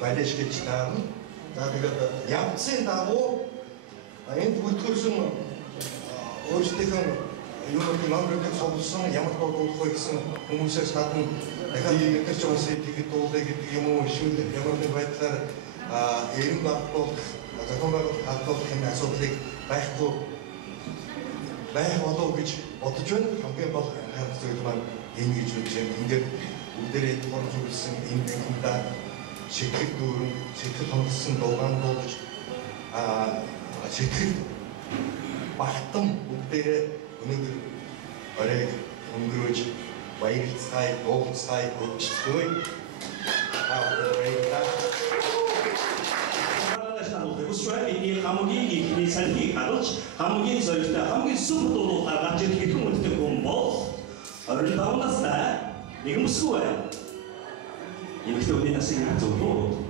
балиш гэж таана. За тэгээд явцын дагуу энд бүртгүүлсэн өөрсдийнхөө юуны номерыг цугласан ямар дуулах вэ гэсэн хүмүүсээс гадна дахиад мэдэрч байгаа сэдвийг дуулах гэдэг юм уу эсвэл ямар нэг байдлаар эрен багтуулах, зохион байгуулалт халдуулах юм асуудлыг байхгүй байх болов гэж бодож байна. Хамгийн гол хайртай зүйл маань энэ гэж үзэж байна. Ингээд бүгдээрээ тулж үлсэн энэ юмдаа сэтгэл дүүрэн, сэтгэл хоногсон дуугаан дуулж сэтгэл багтан бүгдээрээ өнөөдөр оройг өнгөрөөж баярлцгаая, дуулцгаая хөгжлөө. 이 хамгийн ихний салхийг харуулж хамгийн зоригтой хамгийн сүм дуулуулгаар гарч ирэх хэдэн үнэтэй хүн бол 25 настай нэгмсгүй эмэгтэй хүний насыг зөвлөө.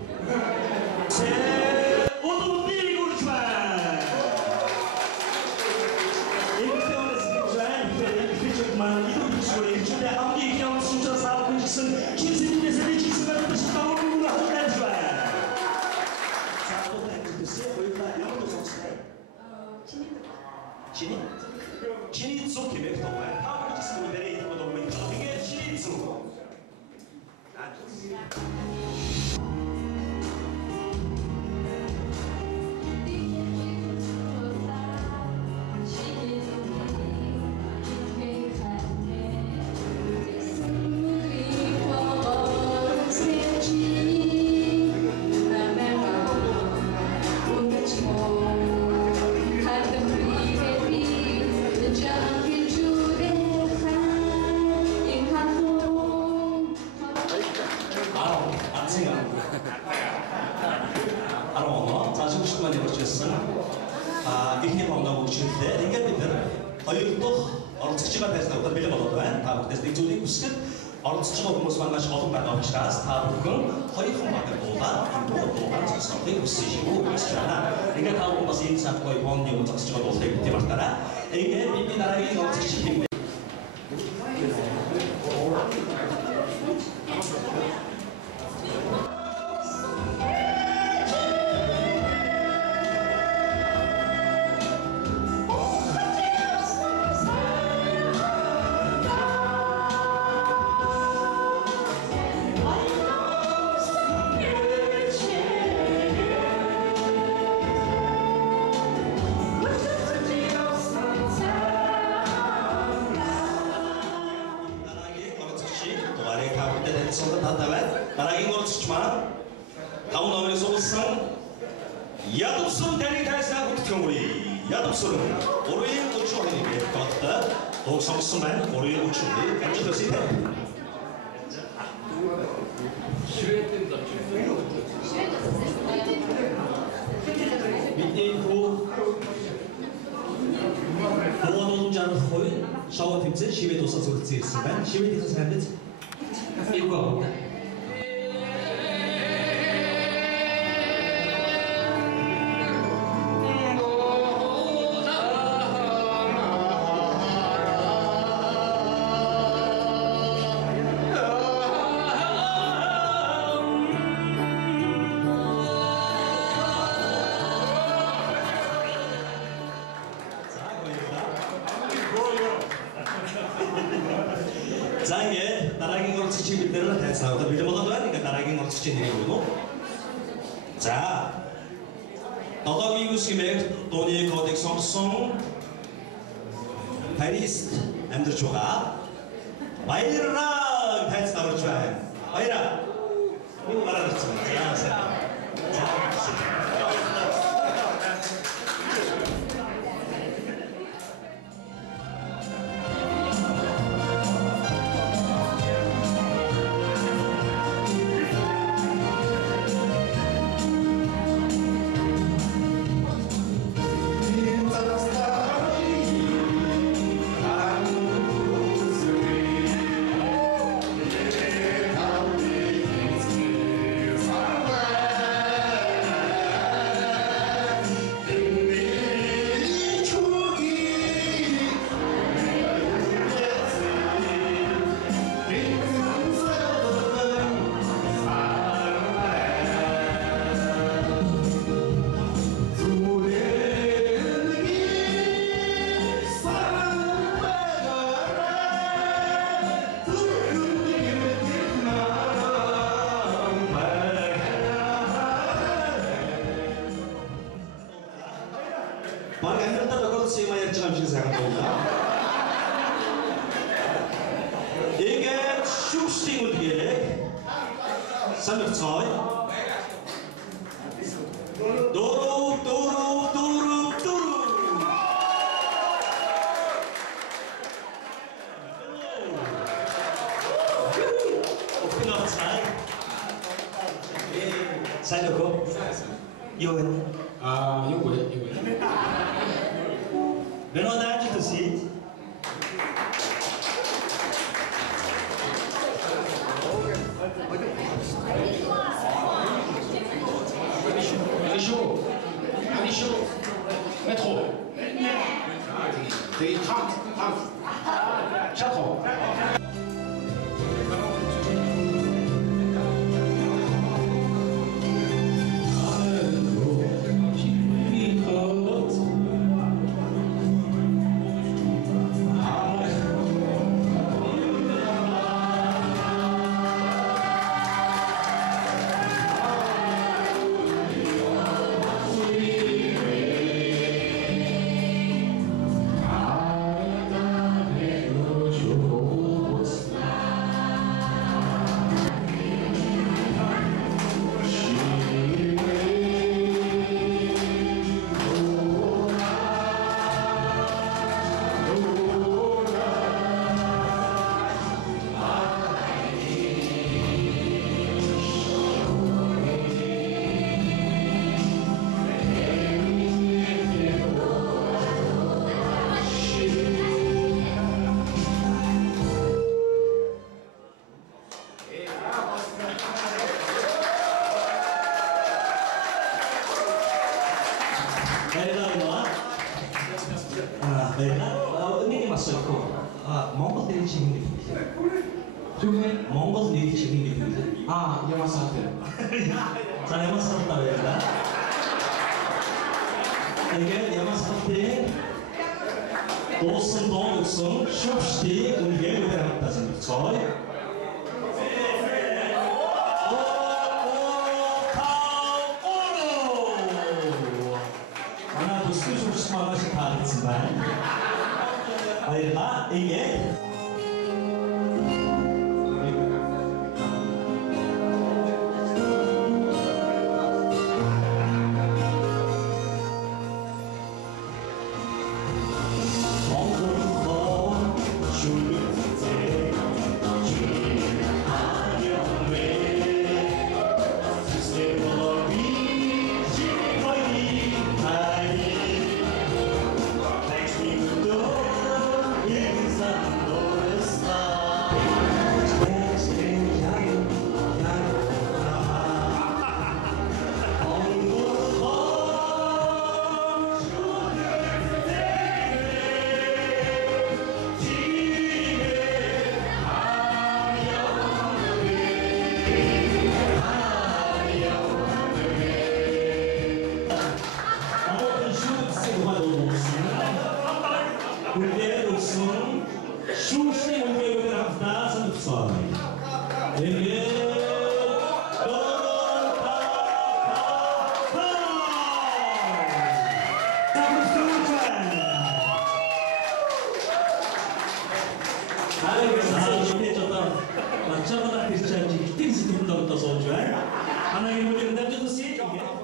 진인수 김백동은 하우스 스무데리 이거도 이게 진인수. ихний програм өгчөлтэй. Ингээд бид хоёр дахь оролцогчтой байснаа удаа бэлэн болоод байна. Та бүхэнд нэг зүйлийг хүсгээд оролцож байгаа хүмүүс маань маш олон байгаа учраас та бүхэн хоёрхан багт дуулаад энэ дуугаар зогсоохыг хүсэж байна. Ингээд та бүхэн бас энэ цаг гоё бонны зогсож байгаа дуулыг бити бартаараа. Ингээд бидний дараагийн оролцогч юм. дараагийн оролцогч маань 5 номерыг суулсан Ядовсон таны тайснаа хүртгэн үе. Ядовсон урын 32-ийг баттай дуу сонссон байна. Урын 32-ийг амжилттай тань. Бидний хөө Дууны жанр хой шоу тэмцээн шивэд усаа зөвлөсөн ирсэн байна. Шивэдийн сайн биз? Эвгүй. За ингээд дараагийн оролцогчийн бид нэр танилцуулаад бэлэн болоод байна. Ингээд дараагийн оролцогчийн нэрийг өгнө. За. Додоогийн үсгэмээр дууны кодекс сонсон Парист амьдарч байгаа. Баяраа танилцуулж байна. Баяраа. Мараад ирсэн. I'll be амжилт сайхан байна. Тэгээд шүүсийн үлгээг санагцай. Sai được không? Yêu anh. Yêu quỷ. Bên ngoài đã chỉ tự xí. Allez chaud. Métro. T'es 30. 4 ans. 은행에 맞서있고 몽골 내리 지는 게 중에 몽골 내리 지는 게 야마사한테. 자, 야마사한테 왜다? 이게 야마사한테 도슨 동सन 슈프시티 운게 우대합니다. 저희 하나도 수십 만원씩 다 했지만 아이가 이게 슈스의 운명을 합니다. 선수선 이게 맞춰보다 비슷한지 띵스 띵동부터 소주에 하나님 우리는 남겨두시 아무튼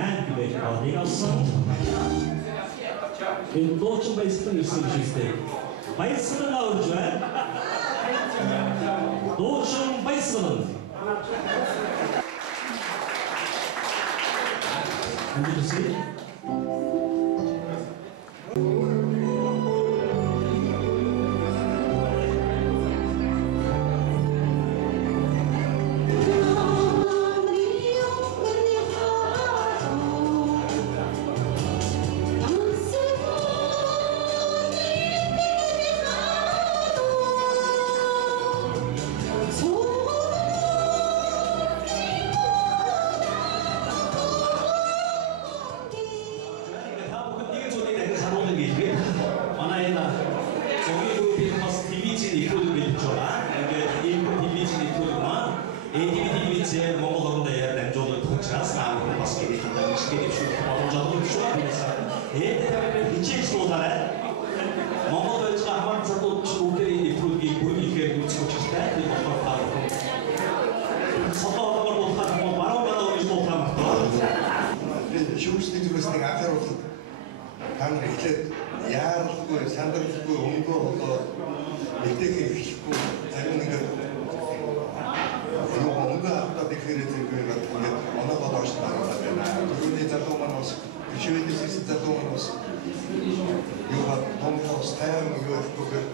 8 гэвэл нэг авсан. Энэ дуучин баясгалан ирсэн гэж үстэй. Баясгалан авч байна. Дуучин баясгалан. Амжилтсий. Шүүмжлэх зүйлсийг анхааруулсан та нар эхлээд яаралгүй, сандралгүй, өнгөө болоод нэгтэйхээ эхлэхгүй зарим нэг өнгөө автаад ихээр зэрэг ингээд оноогоо доош таруулаад байна. Түрүүний залуу маань бас шивэдээс ирсэн залуу маань бас юу бат томхос тайм өгөхгүйгээр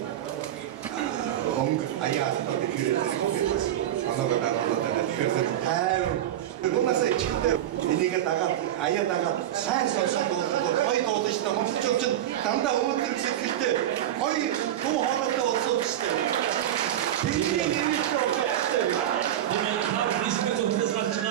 өнгө аяа автаад ихээр зэрэг оноогоо таруулаад байна. Тэгэхээр тайм Гүнасаа ичгтэй энийг дагаад аяа дагаад сайн сонсоод гоё дуудаж та монголчууд ч дандаа өөдрөг сэтгэлтэй гоё дуу хоолойтой болсон шүү дээ. Тэгээд энэ нь